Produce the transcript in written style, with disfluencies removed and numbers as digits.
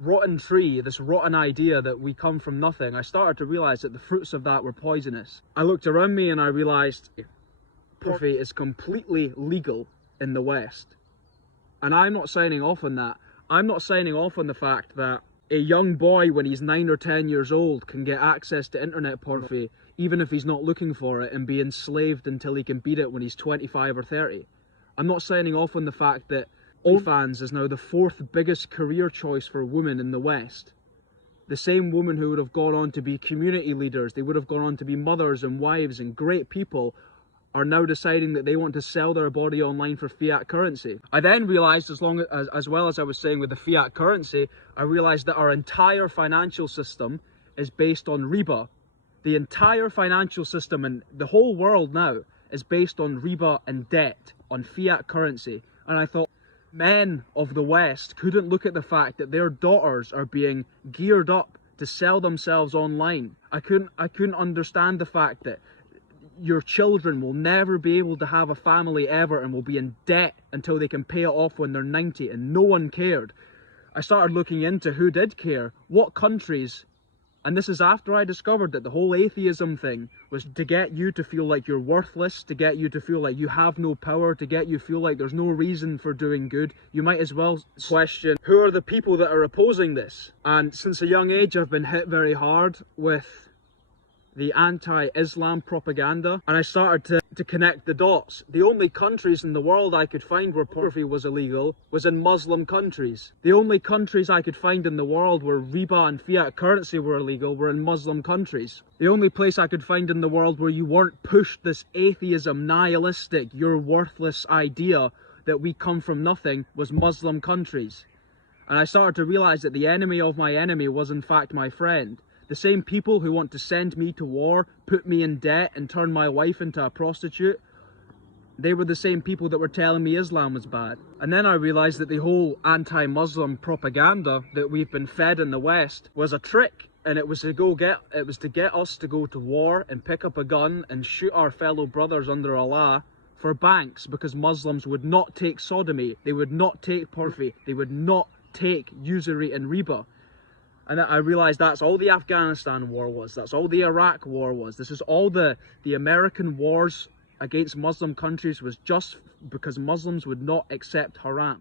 rotten tree, this rotten idea that we come from nothing, I started to realize that the fruits of that were poisonous. I looked around me and I realized pornography is completely legal in the West. And I'm not signing off on that. I'm not signing off on the fact that a young boy when he's 9 or 10 years old can get access to internet pornography even if he's not looking for it and be enslaved until he can beat it when he's 25 or 30. I'm not signing off on the fact that OnlyFans is now the 4th biggest career choice for women in the West. The same women who would have gone on to be community leaders, they would have gone on to be mothers and wives and great people, are now deciding that they want to sell their body online for fiat currency. I then realized, as well as I was saying with the fiat currency, I realized that our entire financial system is based on riba. The entire financial system and the whole world now is based on riba and debt, on fiat currency. And I thought, men of the West couldn't look at the fact that their daughters are being geared up to sell themselves online. I couldn't understand the fact that your children will never be able to have a family ever and will be in debt until they can pay it off when they're 90, and no one cared. I started looking into who did care, what countries, and this is after I discovered that the whole atheism thing was to get you to feel like you're worthless, to get you to feel like you have no power, to get you to feel like there's no reason for doing good. You might as well question, who are the people that are opposing this? And since a young age I've been hit very hard with the anti-Islam propaganda, and I started to connect the dots. The only countries in the world I could find where pornography was illegal was in Muslim countries. The only countries I could find in the world where riba and fiat currency were illegal were in Muslim countries. The only place I could find in the world where you weren't pushed this atheism, nihilistic, you're worthless idea that we come from nothing was Muslim countries. And I started to realize that the enemy of my enemy was in fact my friend. The same people who want to send me to war, put me in debt and turn my wife into a prostitute, they were the same people that were telling me Islam was bad. And then I realised that the whole anti-Muslim propaganda that we've been fed in the West was a trick, and it was to get us to go to war and pick up a gun and shoot our fellow brothers under Allah for banks, because Muslims would not take sodomy, they would not take pornography, they would not take usury and riba. And I realised that's all the Afghanistan war was, that's all the Iraq war was, this is all the American wars against Muslim countries was just because Muslims would not accept haram.